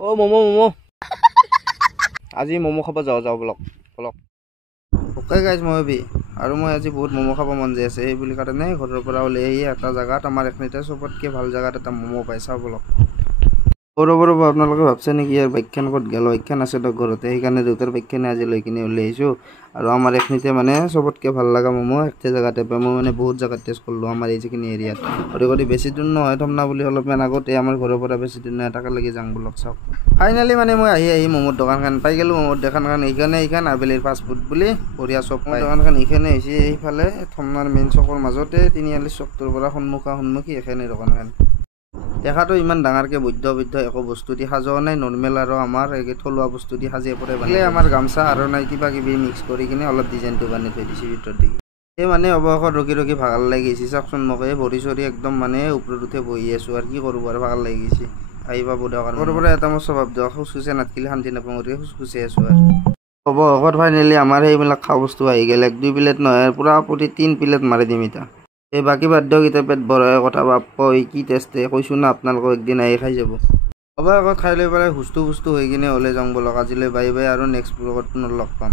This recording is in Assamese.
ও মমো মমো আজি মমো খাব যাওঁ বলক বলক ওকে গাইজ মই আৰু মই আজি বহুত মমো খাব মন যায় আছে এই বুলি কাৰণে ঘৰৰ পৰা ওলাই আহি এটা জায়গাত আমাৰ এখনিতে চবতকে ভাল জায়গাত এটা মমো পাই চাওঁ বলক বড় আপোনালোকে ভাবছে নেকি ইয়াৰ বাইকখন ক'ত গেল বাইকখন আছে তো ঘৰতে সেইকাৰণে দেউতাৰ বাইকখনে আজি লৈ কিনে ওলাই আহিছোঁ আৰু আমাৰ এখনিতে মানে চবতকে ভাল লগা মমো একটা জায়গাতে পাই মই মানে বহুত জায়গাত টেষ্ট কৰিলোঁ আমাৰ এই যিখিনি এৰিয়াত গতিকে বেছি দূৰ নহয় থমনা বুলি অলপমান আগতে আমাৰ ঘৰৰ পৰা বেছি দূৰ নহয় এটাকে লাগি যাওঁ বলক চাওক ফাইনেলি মানে মই আহি মমোৰ দোকানখন পাই গ'লোঁ মমোৰ দোকানখন এইখন আবেলিৰ ফাষ্ট ফুড বুলি বঢ়িয়া চক দোকানখন এইখানে হৈছে এইফালে থমনাৰ মেইন চকৰ মাজতে তিনিআলি চকটোৰ পৰা সন্মুখী এইখানে দোকানখন দেখাতো ইমান ডাঙৰকে বৈদ্য একো বস্তু দি সাজোৱা নাই নৰ্মেল আৰু আমাৰ এই থলুৱা বস্তু দি সাজিয়ে পৰে মানে আমাৰ গামছা আৰু নাই কিবা কিবি মিক্স কৰি কিনে অলপ ডিজাইনটো বানি থৈ দিছে ভিতৰত দি এই মানে অৱশেষত ৰখি ভাগৰ লাগি গৈছে চাওকচোন মোক এই ভৰি চৰি একদম মানে ওপৰত উঠে বহি আছোঁ আৰু কি কৰোঁ আৰু ভাগৰ লাগি গৈছে আহিবা বোধকাৰ ঘৰৰ পৰা এটা মোৰ স্বভাৱ দিয়ক খোজখোজে নাথাকিলে শান্তি নাপাওঁ গতিকে খোজখোজে আছোঁ আৰু অৱশেষত ফাইনেলি আমাৰ সেইবিলাক খোৱা বস্তু আহি গ'ল 1-2 প্লেট নহয় পুৰা 3 প্লেট মাৰি দিম এতিয়া এই বাকী বাদ্যকেইটা পেট ভৰাই কথা বাপই কি টেষ্ট কৈছোঁ না আপোনালোকক একদিন আহি খাই যাব অৱশেষত খাই লৈ পেলাই হুষ্টু হৈ কিনে ওলাই যাওঁ বলক আজিলৈ বাই বাই আৰু নেক্সট ব্লগত পুনৰ লগ পাম।